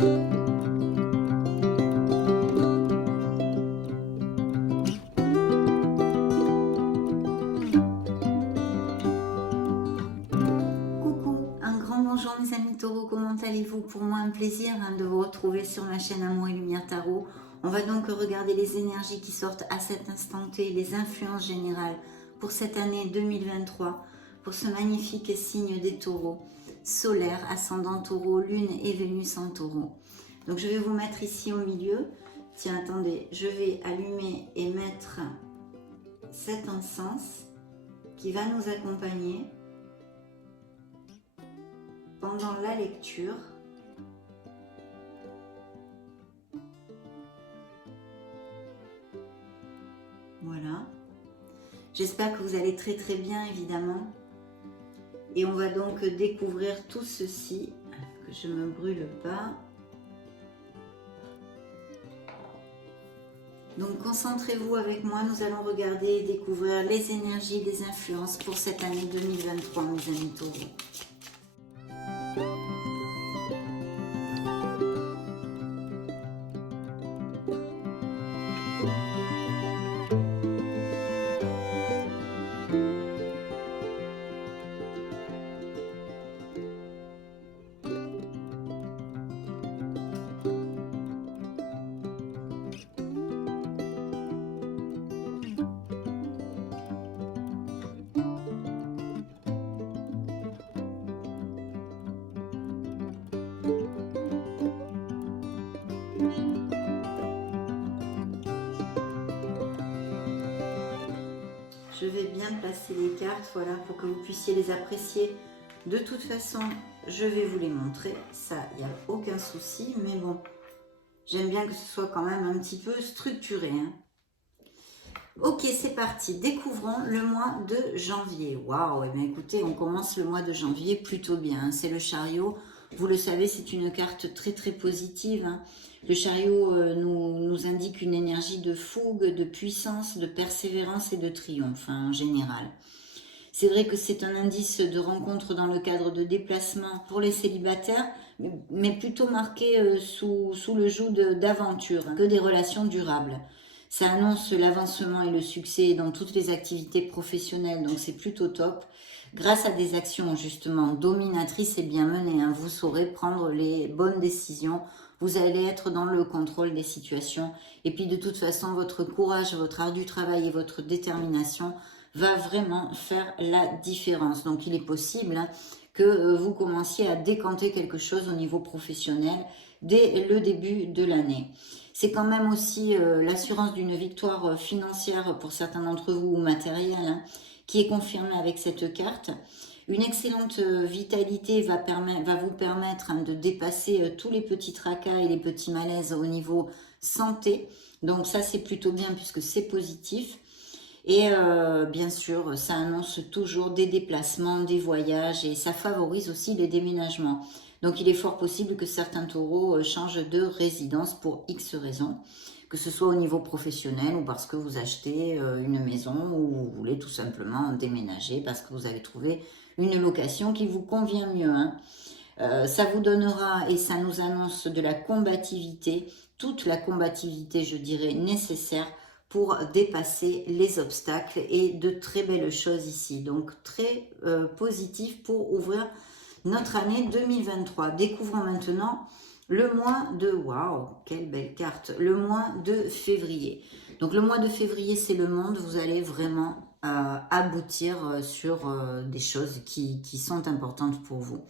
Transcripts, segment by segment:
Bonjour mes amis taureaux, comment allez-vous? Pour moi un plaisir de vous retrouver sur ma chaîne Amour et Lumière Tarot. On va donc regarder les énergies qui sortent à cet instant T, les influences générales pour cette année 2023, pour ce magnifique signe des taureaux, solaire, ascendant taureau, lune et Vénus en taureau. Donc je vais vous mettre ici au milieu. Tiens, attendez, je vais allumer et mettre cet encens qui va nous accompagner pendant la lecture. Voilà. J'espère que vous allez très très bien évidemment. Et on va donc découvrir tout ceci, que je ne me brûle pas. Donc concentrez-vous avec moi, nous allons regarder et découvrir les énergies, les influences pour cette année 2023 mes amis taureaux. Je vais bien placer les cartes, voilà, pour que vous puissiez les apprécier. De toute façon, je vais vous les montrer, ça, il n'y a aucun souci, mais bon, j'aime bien que ce soit quand même un petit peu structuré. Hein. Ok, c'est parti, découvrons le mois de janvier. Waouh, eh bien écoutez, on commence le mois de janvier plutôt bien, hein. C'est le chariot, vous le savez, c'est une carte très très positive, hein. Le chariot nous indique une énergie de fougue, de puissance, de persévérance et de triomphe hein, en général. C'est vrai que c'est un indice de rencontre dans le cadre de déplacement pour les célibataires, mais plutôt marqué sous le joug d'aventure, hein, que des relations durables. Ça annonce l'avancement et le succès dans toutes les activités professionnelles, donc c'est plutôt top. Grâce à des actions justement dominatrices et bien menées, hein, vous saurez prendre les bonnes décisions. Vous allez être dans le contrôle des situations. Et puis de toute façon, votre courage, votre ardu travail et votre détermination va vraiment faire la différence. Donc il est possible hein, que vous commenciez à décanter quelque chose au niveau professionnel dès le début de l'année. C'est quand même aussi l'assurance d'une victoire financière pour certains d'entre vous ou matérielle hein, qui est confirmée avec cette carte. Une excellente vitalité va vous permettre hein, de dépasser tous les petits tracas et les petits malaises au niveau santé. Donc ça, c'est plutôt bien puisque c'est positif. Et bien sûr, ça annonce toujours des déplacements, des voyages et ça favorise aussi les déménagements. Donc il est fort possible que certains taureaux changent de résidence pour X raisons, que ce soit au niveau professionnel ou parce que vous achetez une maison ou vous voulez tout simplement déménager parce que vous avez trouvé une location qui vous convient mieux. Hein. Ça vous donnera et ça nous annonce de la combativité, toute la combativité je dirais nécessaire pour dépasser les obstacles et de très belles choses ici. Donc très positif pour ouvrir notre année 2023. Découvrons maintenant le mois de... Waouh, quelle belle carte! Le mois de février. Donc le mois de février, c'est le monde. Vous allez vraiment aboutir sur des choses qui sont importantes pour vous.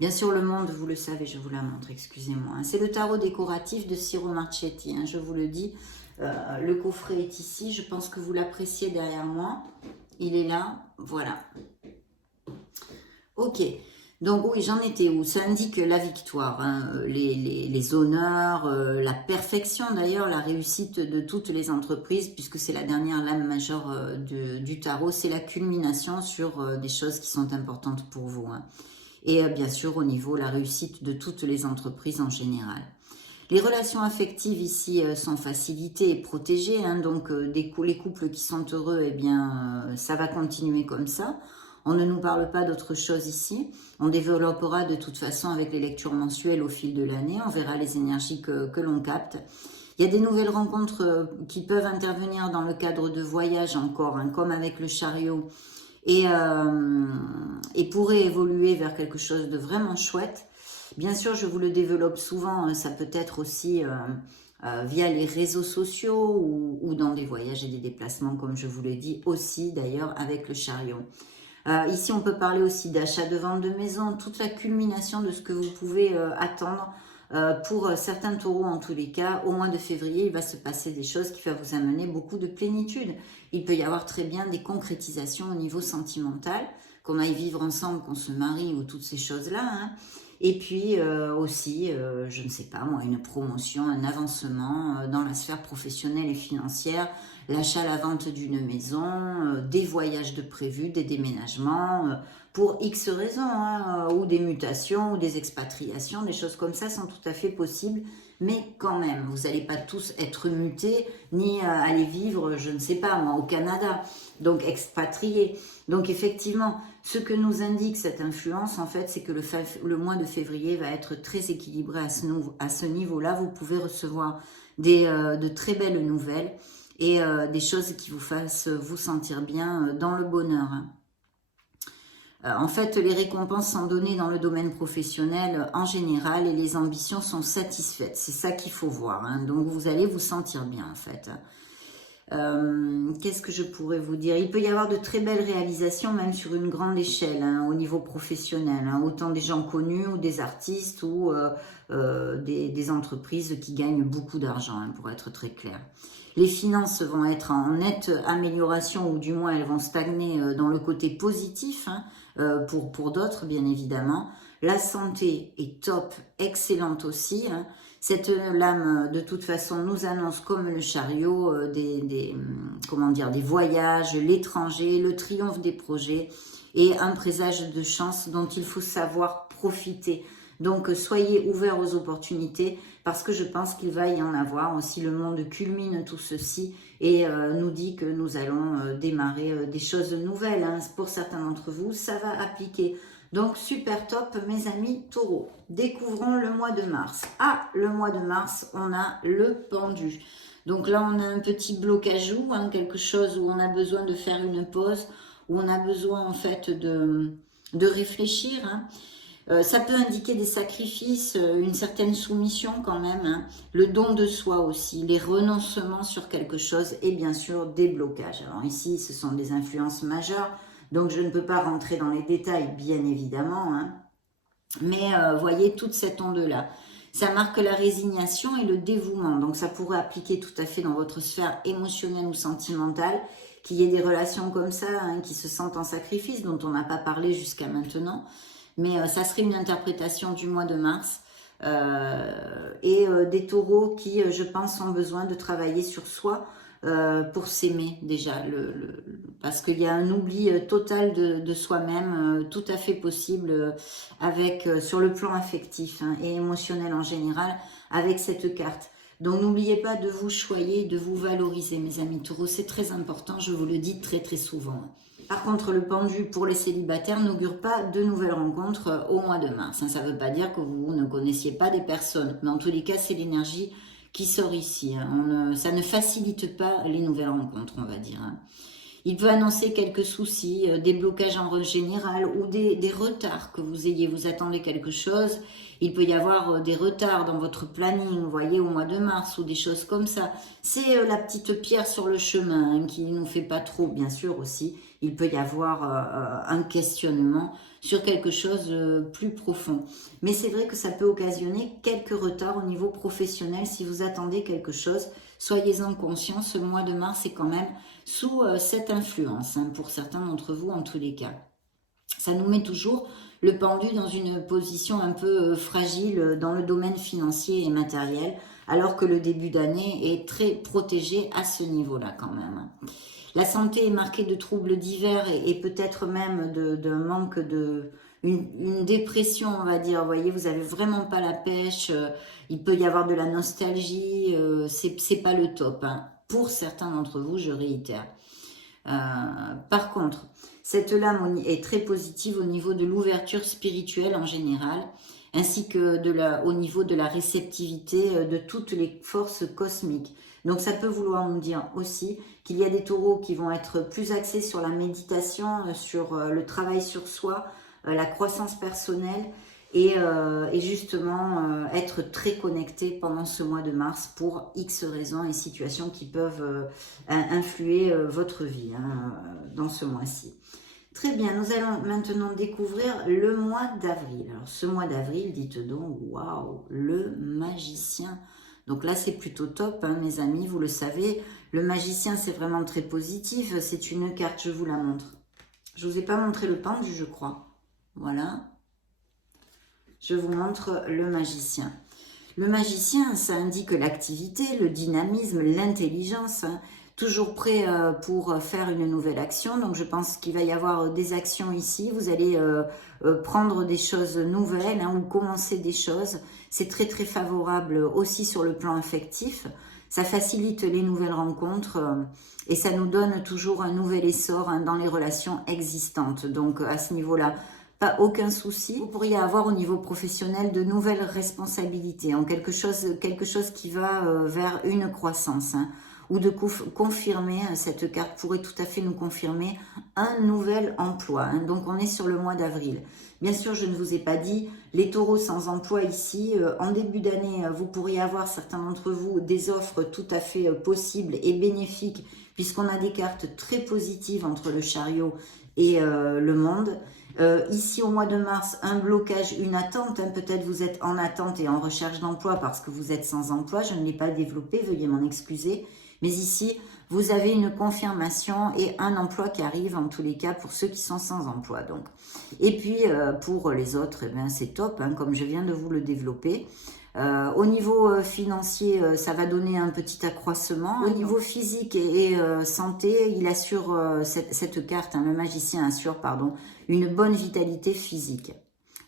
Bien sûr, le monde, vous le savez, je vous la montre, excusez-moi. C'est le tarot décoratif de Ciro Marchetti, hein, je vous le dis. Le coffret est ici, je pense que vous l'appréciez derrière moi. Il est là, voilà. Ok, donc oui, j'en étais où? Ça indique la victoire, hein, les honneurs, la perfection d'ailleurs, la réussite de toutes les entreprises, puisque c'est la dernière lame majeure du tarot, c'est la culmination sur des choses qui sont importantes pour vous. Hein. Et bien sûr, au niveau la réussite de toutes les entreprises en général. Les relations affectives ici sont facilitées et protégées, hein, donc les couples qui sont heureux, eh bien, ça va continuer comme ça. On ne nous parle pas d'autre chose ici. On développera de toute façon avec les lectures mensuelles au fil de l'année. On verra les énergies que l'on capte. Il y a des nouvelles rencontres qui peuvent intervenir dans le cadre de voyages encore, hein, comme avec le chariot, et pourraient évoluer vers quelque chose de vraiment chouette. Bien sûr, je vous le développe souvent, ça peut être aussi via les réseaux sociaux ou dans des voyages et des déplacements, comme je vous l'ai dit aussi d'ailleurs avec le chariot. Ici, on peut parler aussi d'achat de vente de maison, toute la culmination de ce que vous pouvez attendre. Pour certains taureaux, en tous les cas, au mois de février, il va se passer des choses qui vont vous amener beaucoup de plénitude. Il peut y avoir très bien des concrétisations au niveau sentimental, qu'on aille vivre ensemble, qu'on se marie ou toutes ces choses-là. Hein. Et puis aussi, je ne sais pas moi, une promotion, un avancement dans la sphère professionnelle et financière, l'achat, la vente d'une maison, des voyages de prévus, des déménagements, pour X raisons, hein, ou des mutations, ou des expatriations, des choses comme ça sont tout à fait possibles, mais quand même, vous n'allez pas tous être mutés, ni aller vivre, je ne sais pas moi, au Canada, donc expatriés. Donc effectivement, ce que nous indique cette influence, en fait, c'est que le mois de février va être très équilibré à ce niveau-là. Vous pouvez recevoir de très belles nouvelles et des choses qui vous fassent vous sentir bien dans le bonheur. En fait, les récompenses sont données dans le domaine professionnel en général et les ambitions sont satisfaites. C'est ça qu'il faut voir. Hein. Donc, vous allez vous sentir bien, en fait. Qu'est-ce que je pourrais vous dire? Il peut y avoir de très belles réalisations, même sur une grande échelle, hein, au niveau professionnel. Hein. Autant des gens connus ou des artistes ou des entreprises qui gagnent beaucoup d'argent, hein, pour être très clair. Les finances vont être en nette amélioration ou du moins elles vont stagner dans le côté positif, hein, pour d'autres bien évidemment. La santé est top, excellente aussi. Hein. Cette lame de toute façon nous annonce comme le chariot des voyages, l'étranger, le triomphe des projets et un présage de chance dont il faut savoir profiter. Donc soyez ouverts aux opportunités parce que je pense qu'il va y en avoir aussi. Le monde culmine tout ceci et nous dit que nous allons démarrer des choses nouvelles. Hein. Pour certains d'entre vous, ça va appliquer. Donc super top mes amis taureaux. Découvrons le mois de mars. Ah, le mois de mars, on a le pendu. Donc là, on a un petit blocajou, hein, quelque chose où on a besoin de faire une pause, où on a besoin en fait de réfléchir. Hein. Ça peut indiquer des sacrifices, une certaine soumission quand même, hein, le don de soi aussi, les renoncements sur quelque chose et bien sûr des blocages. Alors ici, ce sont des influences majeures, donc je ne peux pas rentrer dans les détails, bien évidemment, hein, mais voyez toute cette onde-là. Ça marque la résignation et le dévouement, donc ça pourrait appliquer tout à fait dans votre sphère émotionnelle ou sentimentale, qu'il y ait des relations comme ça, hein, qui se sentent en sacrifice, dont on n'a pas parlé jusqu'à maintenant. Mais ça serait une interprétation du mois de mars et des taureaux qui, je pense, ont besoin de travailler sur soi pour s'aimer déjà. Parce qu'il y a un oubli total de soi-même, tout à fait possible sur le plan affectif, hein, et émotionnel en général avec cette carte. Donc n'oubliez pas de vous choyer, de vous valoriser mes amis taureaux, c'est très important, je vous le dis très très souvent. Par contre, le pendu pour les célibataires n'augure pas de nouvelles rencontres au mois de mars. Ça ne veut pas dire que vous ne connaissiez pas des personnes, mais en tous les cas, c'est l'énergie qui sort ici. Ça ne facilite pas les nouvelles rencontres, on va dire. Il peut annoncer quelques soucis, des blocages en général ou des retards que vous attendez quelque chose. Il peut y avoir des retards dans votre planning, vous voyez, au mois de mars ou des choses comme ça. C'est la petite pierre sur le chemin, hein, qui ne nous fait pas trop, bien sûr aussi. Il peut y avoir un questionnement sur quelque chose de plus profond. Mais c'est vrai que ça peut occasionner quelques retards au niveau professionnel si vous attendez quelque chose. Soyez-en conscients, ce mois de mars est quand même sous cette influence, hein, pour certains d'entre vous en tous les cas. Ça nous met toujours le pendu dans une position un peu fragile dans le domaine financier et matériel, alors que le début d'année est très protégé à ce niveau-là quand même. La santé est marquée de troubles divers et peut-être même d'un manque une dépression, on va dire. Vous voyez, vous n'avez vraiment pas la pêche, il peut y avoir de la nostalgie, c'est pas le top, hein. Pour certains d'entre vous, je réitère. Par contre, Cette lame est très positive au niveau de l'ouverture spirituelle en général, ainsi que au niveau de la réceptivité de toutes les forces cosmiques. Donc ça peut vouloir nous dire aussi qu'il y a des taureaux qui vont être plus axés sur la méditation, sur le travail sur soi, la croissance personnelle, et justement être très connectés pendant ce mois de mars pour X raisons et situations qui peuvent influer votre vie dans ce mois-ci. Très bien, nous allons maintenant découvrir le mois d'avril. Alors ce mois d'avril, dites donc, waouh, le magicien. Donc là, c'est plutôt top, mes amis, vous le savez. Le magicien, c'est vraiment très positif. C'est une carte, je vous la montre. Je ne vous ai pas montré le pendu, je crois. Voilà. Je vous montre le magicien. Le magicien, ça indique l'activité, le dynamisme, l'intelligence, toujours prêt pour faire une nouvelle action. Donc je pense qu'il va y avoir des actions ici. Vous allez prendre des choses nouvelles ou commencer des choses. C'est très très favorable aussi sur le plan affectif. Ça facilite les nouvelles rencontres et ça nous donne toujours un nouvel essor dans les relations existantes. Donc à ce niveau-là, pas aucun souci. Vous pourriez avoir au niveau professionnel de nouvelles responsabilités, en quelque chose qui va vers une croissance, ou de confirmer, cette carte pourrait tout à fait nous confirmer un nouvel emploi. Donc on est sur le mois d'avril. Bien sûr, je ne vous ai pas dit, les taureaux sans emploi ici, en début d'année, vous pourriez avoir, certains d'entre vous, des offres tout à fait possibles et bénéfiques, puisqu'on a des cartes très positives entre le chariot et le monde. Ici au mois de mars, un blocage, une attente, peut-être vous êtes en attente et en recherche d'emploi parce que vous êtes sans emploi, je ne l'ai pas développé, veuillez m'en excuser, mais ici vous avez une confirmation et un emploi qui arrive en tous les cas pour ceux qui sont sans emploi. Donc. Et puis pour les autres, c'est top, comme je viens de vous le développer. Au niveau financier, ça va donner un petit accroissement. Au niveau physique et santé, il assure, cette carte, le magicien assure, une bonne vitalité physique.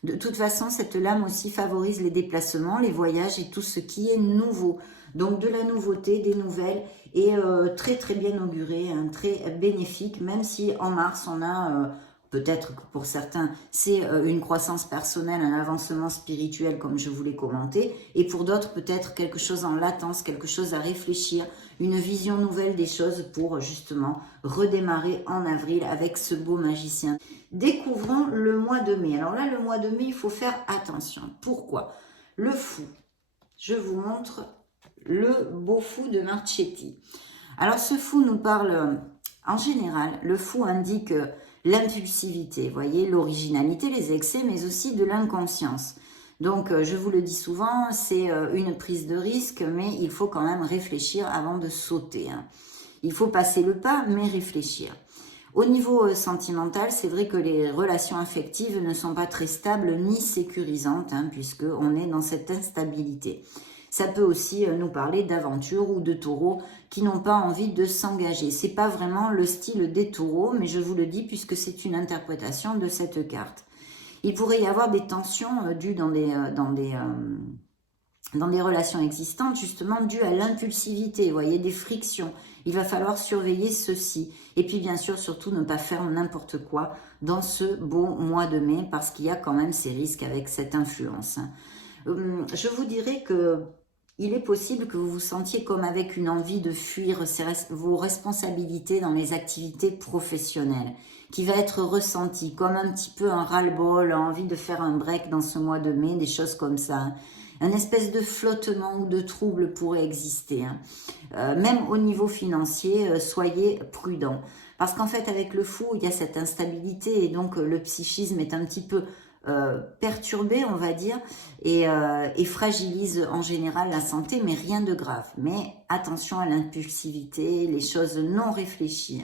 De toute façon, cette lame aussi favorise les déplacements, les voyages et tout ce qui est nouveau. Donc de la nouveauté, des nouvelles, et très très bien auguré, très bénéfique, même si en mars on a... peut-être que pour certains, c'est une croissance personnelle, un avancement spirituel comme je vous l'ai commenté. Et pour d'autres, peut-être quelque chose en latence, quelque chose à réfléchir, une vision nouvelle des choses pour justement redémarrer en avril avec ce beau magicien. Découvrons le mois de mai. Alors là, le mois de mai, il faut faire attention. Pourquoi? Le fou. Je vous montre le beau fou de Marchetti. Alors ce fou nous parle, en général, le fou indique... l'impulsivité, voyez, l'originalité, les excès, mais aussi de l'inconscience. Donc, je vous le dis souvent, c'est une prise de risque, mais il faut quand même réfléchir avant de sauter. Il faut passer le pas, mais réfléchir. Au niveau sentimental, c'est vrai que les relations affectives ne sont pas très stables ni sécurisantes, puisqu'on est dans cette instabilité. Ça peut aussi nous parler d'aventures ou de taureaux qui n'ont pas envie de s'engager. C'est pas vraiment le style des taureaux, mais je vous le dis puisque c'est une interprétation de cette carte. Il pourrait y avoir des tensions dues dans des relations existantes, justement dues à l'impulsivité, vous voyez, des frictions. Il va falloir surveiller ceci. Et puis bien sûr, surtout ne pas faire n'importe quoi dans ce beau mois de mai, parce qu'il y a quand même ces risques avec cette influence. Je vous dirais que il est possible que vous vous sentiez comme avec une envie de fuir vos responsabilités dans les activités professionnelles, qui va être ressentie comme un petit peu un ras-le-bol, envie de faire un break dans ce mois de mai, des choses comme ça. Un espèce de flottement ou de trouble pourrait exister. Même au niveau financier, soyez prudents. Parce qu'en fait, avec le fou, il y a cette instabilité et donc le psychisme est un petit peu perturbé, on va dire, et fragilise en général la santé, mais rien de grave. Mais attention à l'impulsivité, les choses non réfléchies.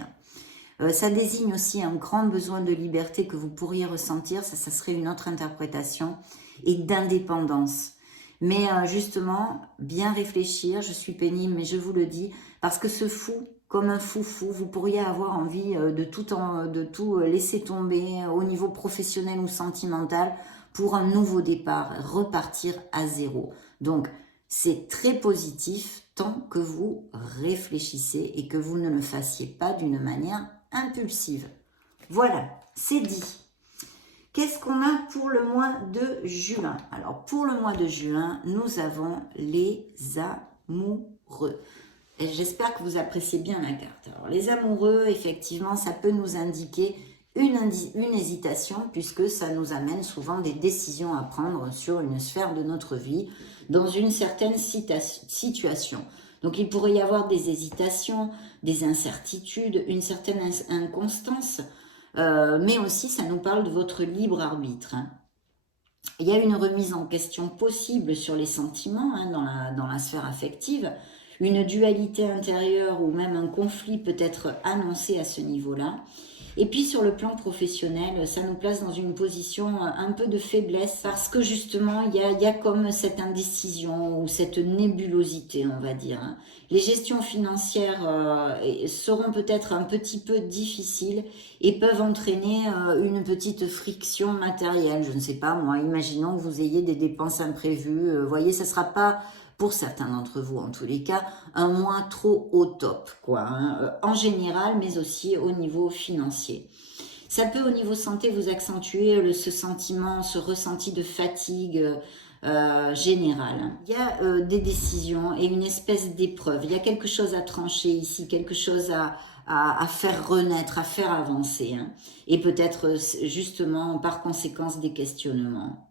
Ça désigne aussi un grand besoin de liberté que vous pourriez ressentir, ça serait une autre interprétation, et d'indépendance. Mais justement, bien réfléchir, je suis pénible, mais je vous le dis, parce que ce fou, comme un foufou, vous pourriez avoir envie de tout laisser tomber au niveau professionnel ou sentimental pour un nouveau départ, repartir à zéro. Donc, c'est très positif tant que vous réfléchissez et que vous ne le fassiez pas d'une manière impulsive. Voilà, c'est dit. Qu'est-ce qu'on a pour le mois de juin? Alors, pour le mois de juin, nous avons les amoureux. J'espère que vous appréciez bien la carte. Alors, les amoureux, effectivement, ça peut nous indiquer une hésitation, puisque ça nous amène souvent des décisions à prendre sur une sphère de notre vie, dans une certaine situation. Donc, il pourrait y avoir des hésitations, des incertitudes, une certaine inconstance, mais aussi, ça nous parle de votre libre arbitre. Hein. Il y a une remise en question possible sur les sentiments dans la sphère affective, une dualité intérieure ou même un conflit peut être annoncé à ce niveau-là. Et puis sur le plan professionnel, ça nous place dans une position un peu de faiblesse parce que justement, il y a comme cette indécision ou cette nébulosité, on va dire. Hein. Les gestions financières seront peut-être un petit peu difficiles et peuvent entraîner une petite friction matérielle. Je ne sais pas, moi, imaginons que vous ayez des dépenses imprévues. Vous voyez, ça ne sera pas... pour certains d'entre vous, en tous les cas, un mois trop au top, quoi, hein, en général, mais aussi au niveau financier. Ça peut, au niveau santé, vous accentuer ce sentiment, ce ressenti de fatigue générale. Il y a des décisions et une espèce d'épreuve. Il y a quelque chose à trancher ici, quelque chose à faire renaître, à faire avancer. Hein, et peut-être, justement, par conséquence, des questionnements.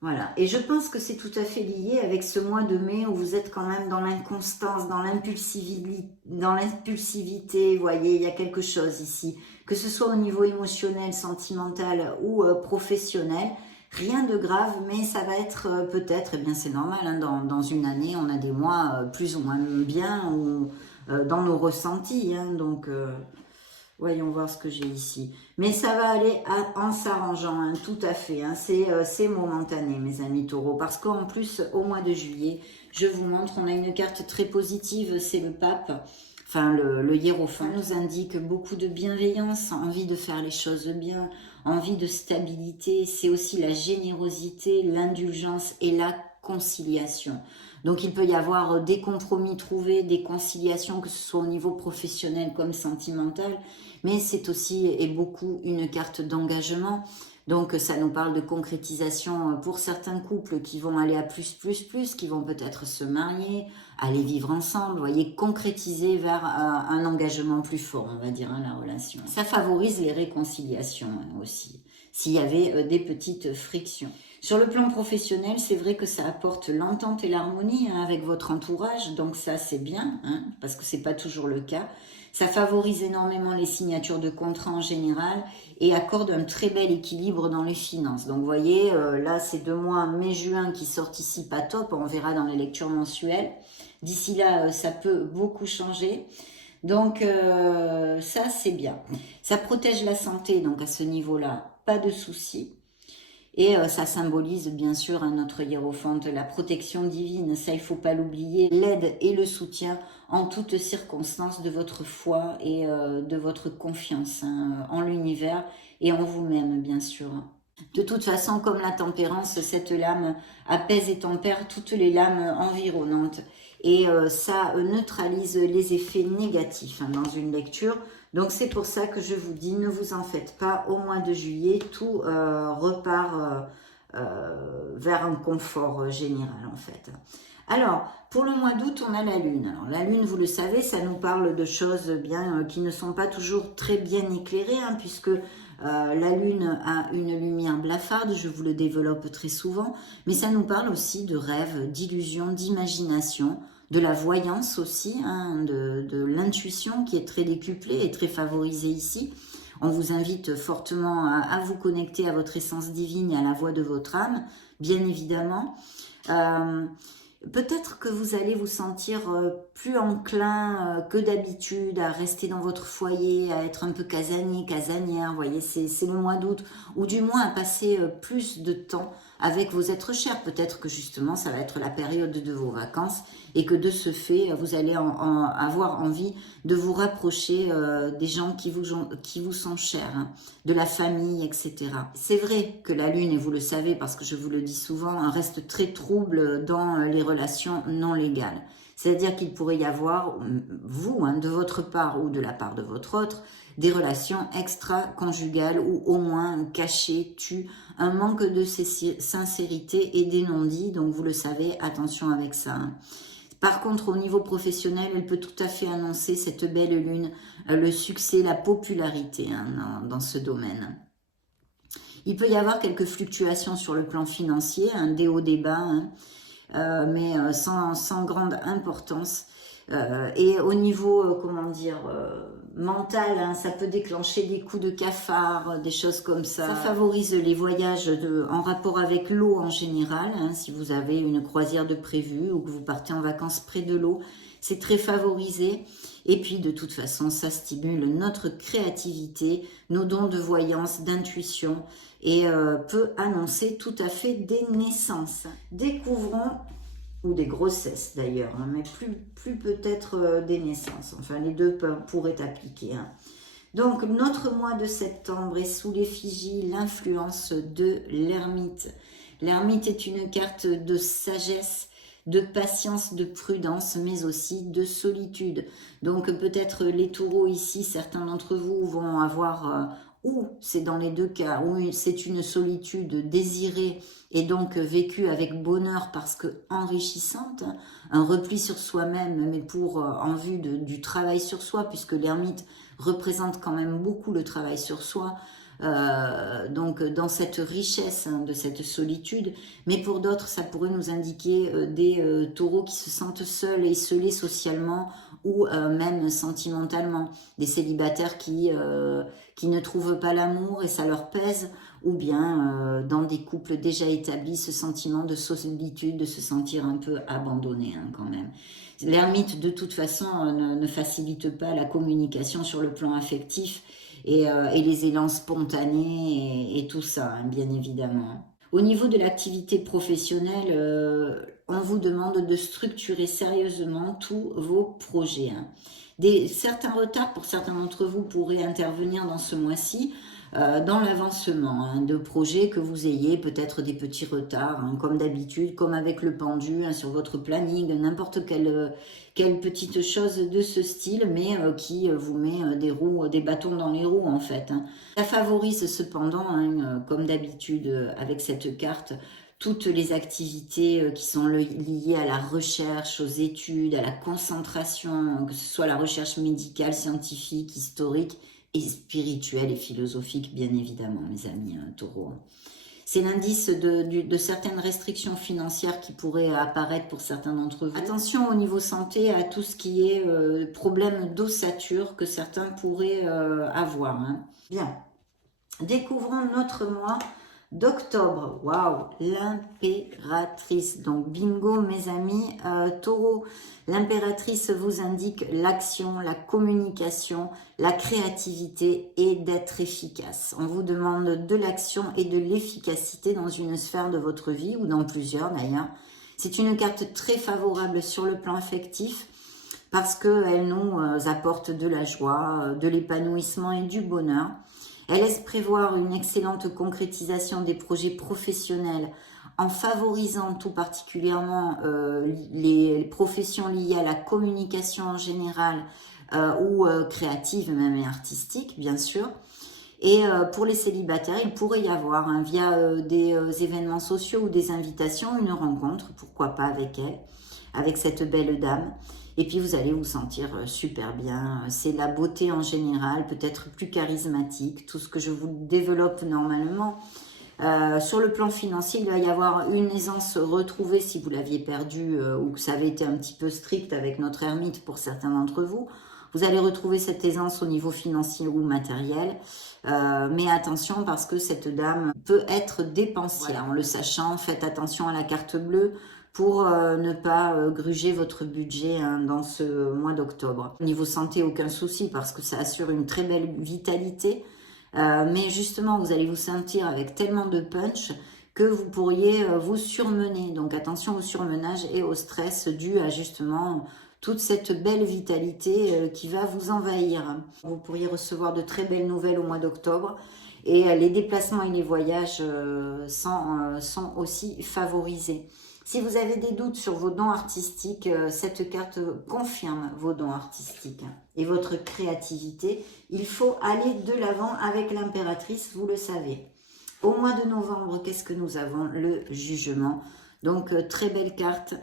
Voilà, et je pense que c'est tout à fait lié avec ce mois de mai où vous êtes quand même dans l'inconstance, dans l'impulsivité, vous voyez, il y a quelque chose ici, que ce soit au niveau émotionnel, sentimental ou professionnel, rien de grave, mais ça va être peut-être, et bien c'est normal, hein, dans une année, on a des mois plus ou moins bien ou, dans nos ressentis, hein, donc... voyons voir ce que j'ai ici. Mais ça va aller en s'arrangeant, hein, tout à fait. Hein, c'est momentané, mes amis taureaux. Parce qu'en plus, au mois de juillet, je vous montre, on a une carte très positive, c'est le pape. Enfin, le hiérophant nous indique beaucoup de bienveillance, envie de faire les choses bien, envie de stabilité. C'est aussi la générosité, l'indulgence et la conciliation. Donc, il peut y avoir des compromis trouvés, des conciliations, que ce soit au niveau professionnel comme sentimental, mais c'est aussi et beaucoup une carte d'engagement. Donc, ça nous parle de concrétisation pour certains couples qui vont aller à plus, qui vont peut-être se marier, aller vivre ensemble, vous voyez, concrétiser vers un engagement plus fort, on va dire, hein, la relation. Ça favorise les réconciliations hein, aussi, s'il y avait des petites frictions. Sur le plan professionnel, c'est vrai que ça apporte l'entente et l'harmonie hein, avec votre entourage, donc ça c'est bien, hein, parce que c'est pas toujours le cas. Ça favorise énormément les signatures de contrats en général et accorde un très bel équilibre dans les finances. Donc vous voyez, là c'est 2 mois, mai-juin qui sortent ici pas top, on verra dans les lectures mensuelles. D'ici là, ça peut beaucoup changer. Donc ça c'est bien. Ça protège la santé, donc à ce niveau-là, pas de soucis. Et ça symbolise bien sûr notre hiérophante, la protection divine, ça il faut pas l'oublier, l'aide et le soutien en toutes circonstances de votre foi et de votre confiance hein, en l'univers et en vous-même bien sûr. De toute façon, comme la tempérance, cette lame apaise et tempère toutes les lames environnantes et ça neutralise les effets négatifs hein, dans une lecture. Donc c'est pour ça que je vous dis, ne vous en faites pas, au mois de juillet, tout repart vers un confort général en fait. Alors, pour le mois d'août, on a la Lune. Alors la Lune, vous le savez, ça nous parle de choses bien qui ne sont pas toujours très bien éclairées, hein, puisque la Lune a une lumière blafarde, je vous le développe très souvent, mais ça nous parle aussi de rêves, d'illusions, d'imagination, de la voyance aussi, hein, de l'intuition qui est très décuplée et très favorisée ici. On vous invite fortement à vous connecter à votre essence divine et à la voix de votre âme, bien évidemment. Peut-être que vous allez vous sentir plus enclin que d'habitude à rester dans votre foyer, à être un peu casanier, casanière, vous voyez, c'est le mois d'août, ou du moins à passer plus de temps avec vos êtres chers. Peut-être que justement ça va être la période de vos vacances et que de ce fait vous allez avoir envie de vous rapprocher des gens qui vous sont chers, hein, de la famille, etc. C'est vrai que la Lune, et vous le savez parce que je vous le dis souvent, reste très trouble dans les relations non légales. C'est-à-dire qu'il pourrait y avoir, vous, de votre part ou de la part de votre autre, des relations extra-conjugales ou au moins cachées, tues, un manque de sincérité et des non-dits, donc vous le savez, attention avec ça. Par contre, au niveau professionnel, elle peut tout à fait annoncer, cette belle lune, le succès, la popularité dans ce domaine. Il peut y avoir quelques fluctuations sur le plan financier, des hauts, des bas, mais sans grande importance. Et au niveau, comment dire, mental, ça peut déclencher des coups de cafard, des choses comme ça. Ça favorise les voyages en rapport avec l'eau en général, si vous avez une croisière de prévu ou que vous partez en vacances près de l'eau, c'est très favorisé. Et puis de toute façon, ça stimule notre créativité, nos dons de voyance, d'intuition et peut annoncer tout à fait des naissances. Découvrons, ou des grossesses d'ailleurs, mais plus peut-être des naissances. Enfin, les deux pourraient appliquer. Donc, notre mois de septembre est sous l'effigie, l'influence de l'ermite. L'ermite est une carte de sagesse, de patience, de prudence, mais aussi de solitude. Donc, peut-être les taureaux ici, certains d'entre vous vont avoir... ou c'est dans les deux cas, où c'est une solitude désirée et donc vécue avec bonheur parce que enrichissante, un repli sur soi-même, mais en vue du travail sur soi, puisque l'ermite représente quand même beaucoup le travail sur soi, donc dans cette richesse de cette solitude, mais pour d'autres ça pourrait nous indiquer des taureaux qui se sentent seuls et isolés socialement ou même sentimentalement, des célibataires qui ne trouvent pas l'amour et ça leur pèse, ou bien dans des couples déjà établis, ce sentiment de solitude, de se sentir un peu abandonné quand même. L'ermite de toute façon ne facilite pas la communication sur le plan affectif et les élans spontanés et tout ça, bien évidemment. Au niveau de l'activité professionnelle, on vous demande de structurer sérieusement tous vos projets. Certains retards pour certains d'entre vous pourraient intervenir dans ce mois-ci, dans l'avancement de projets que vous ayez, peut-être des petits retards, comme d'habitude, comme avec le pendu sur votre planning, n'importe quelle petite chose de ce style, mais qui vous met des bâtons dans les roues en fait. Ça favorise cependant, comme d'habitude avec cette carte, toutes les activités qui sont liées à la recherche, aux études, à la concentration, que ce soit la recherche médicale, scientifique, historique, et spirituelle et philosophique, bien évidemment, mes amis taureaux. C'est l'indice de certaines restrictions financières qui pourraient apparaître pour certains d'entre vous. Attention au niveau santé à tout ce qui est problème d'ossature que certains pourraient avoir. Bien, découvrons notre mois d'octobre. Waouh, l'impératrice. Donc bingo mes amis taureaux. L'impératrice vous indique l'action, la communication, la créativité et d'être efficace. On vous demande de l'action et de l'efficacité dans une sphère de votre vie ou dans plusieurs d'ailleurs. C'est une carte très favorable sur le plan affectif parce qu'elle nous apporte de la joie, de l'épanouissement et du bonheur. Elle laisse prévoir une excellente concrétisation des projets professionnels en favorisant tout particulièrement les professions liées à la communication en général ou créative même et artistique bien sûr. Et pour les célibataires, il pourrait y avoir via des événements sociaux ou des invitations, une rencontre, pourquoi pas avec elle, avec cette belle dame. Et puis vous allez vous sentir super bien. C'est la beauté en général, peut-être plus charismatique, tout ce que je vous développe normalement. Sur le plan financier, il va y avoir une aisance retrouvée si vous l'aviez perdue ou que ça avait été un petit peu strict avec notre ermite pour certains d'entre vous. Vous allez retrouver cette aisance au niveau financier ou matériel. Mais attention parce que cette dame peut être dépensière. Voilà. En le sachant, faites attention à la carte bleue pour ne pas gruger votre budget dans ce mois d'octobre. Au niveau santé, aucun souci parce que ça assure une très belle vitalité. Mais justement, vous allez vous sentir avec tellement de punch que vous pourriez vous surmener. Donc attention au surmenage et au stress dû à justement toute cette belle vitalité qui va vous envahir. Vous pourriez recevoir de très belles nouvelles au mois d'octobre. Et les déplacements et les voyages sont aussi favorisés. Si vous avez des doutes sur vos dons artistiques, cette carte confirme vos dons artistiques et votre créativité. Il faut aller de l'avant avec l'impératrice, vous le savez. Au mois de novembre, qu'est-ce que nous avons? Le jugement. Donc, très belle carte.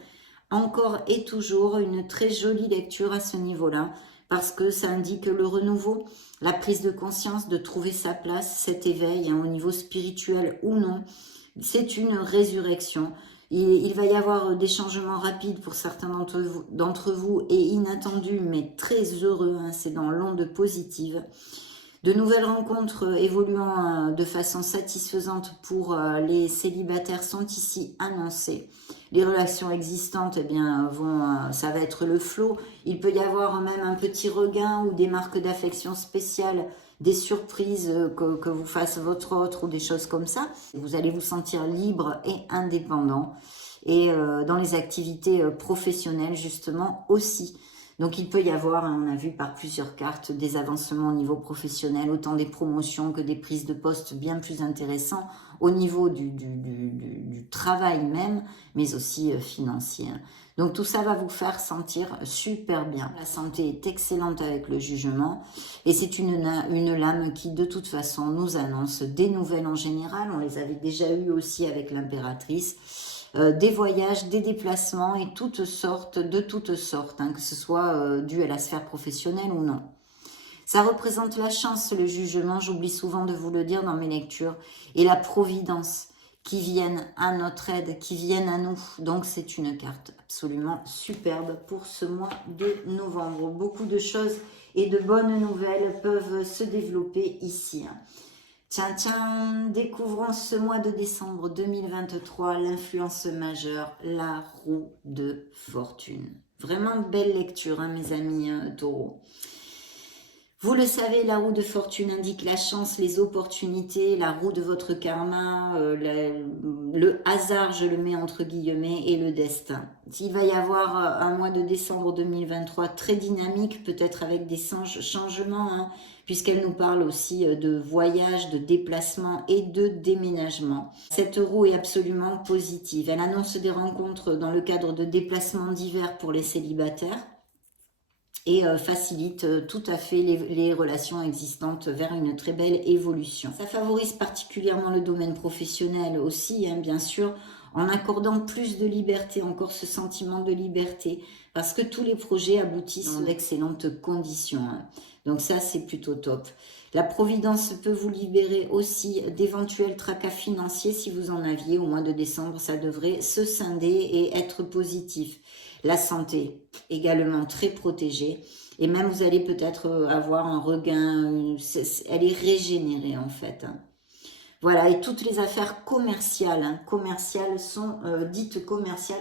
Encore et toujours une très jolie lecture à ce niveau-là, parce que ça indique le renouveau, la prise de conscience, de trouver sa place, cet éveil, hein, au niveau spirituel ou non. C'est une résurrection. Il va y avoir des changements rapides pour certains d'entre vous et inattendus, mais très heureux, hein, c'est dans l'onde positive. De nouvelles rencontres évoluant de façon satisfaisante pour les célibataires sont ici annoncées. Les relations existantes, eh bien, ça va être le flot. Il peut y avoir même un petit regain ou des marques d'affection spéciales, des surprises que vous fasse votre autre ou des choses comme ça. Vous allez vous sentir libre et indépendant. Et dans les activités professionnelles, justement, aussi. Donc, il peut y avoir, hein, on a vu par plusieurs cartes, des avancements au niveau professionnel, autant des promotions que des prises de poste bien plus intéressants au niveau du travail même, mais aussi financier. Donc, tout ça va vous faire sentir super bien. La santé est excellente avec le jugement et c'est une lame qui, de toute façon, nous annonce des nouvelles en général. On les avait déjà eues aussi avec l'impératrice. Des voyages, des déplacements et de toutes sortes, hein, que ce soit dû à la sphère professionnelle ou non. Ça représente la chance, le jugement, j'oublie souvent de vous le dire dans mes lectures, et la providence qui viennent à notre aide, qui viennent à nous. Donc c'est une carte absolument superbe pour ce mois de novembre. Beaucoup de choses et de bonnes nouvelles peuvent se développer ici. Tiens, tiens, découvrons ce mois de décembre 2023, l'influence majeure, la roue de fortune. Vraiment belle lecture, hein, mes amis taureaux. Vous le savez, la roue de fortune indique la chance, les opportunités, la roue de votre karma, le hasard, je le mets entre guillemets, et le destin. Il va y avoir un mois de décembre 2023 très dynamique, peut-être avec des changements, hein, puisqu'elle nous parle aussi de voyage, de déplacement et de déménagement. Cette roue est absolument positive. Elle annonce des rencontres dans le cadre de déplacements divers pour les célibataires et facilite tout à fait les relations existantes vers une très belle évolution. Ça favorise particulièrement le domaine professionnel aussi, hein, bien sûr, en accordant plus de liberté, encore ce sentiment de liberté, parce que tous les projets aboutissent dans d'excellentes conditions. Hein. Donc ça, c'est plutôt top. La providence peut vous libérer aussi d'éventuels tracas financiers si vous en aviez. Au mois de décembre, ça devrait se scinder et être positif. La santé, également très protégée. Et même, vous allez peut-être avoir un regain. Elle est régénérée, en fait. Voilà, et toutes les affaires commerciales, hein, dites commerciales,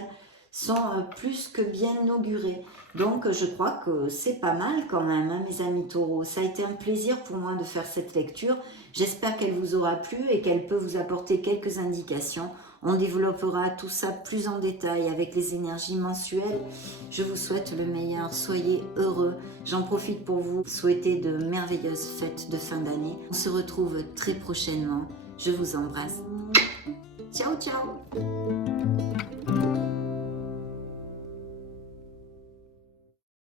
sont plus que bien augurées. Donc, je crois que c'est pas mal quand même, hein, mes amis taureaux. Ça a été un plaisir pour moi de faire cette lecture. J'espère qu'elle vous aura plu et qu'elle peut vous apporter quelques indications. On développera tout ça plus en détail avec les énergies mensuelles. Je vous souhaite le meilleur. Soyez heureux. J'en profite pour vous souhaiter de merveilleuses fêtes de fin d'année. On se retrouve très prochainement. Je vous embrasse. Ciao, ciao!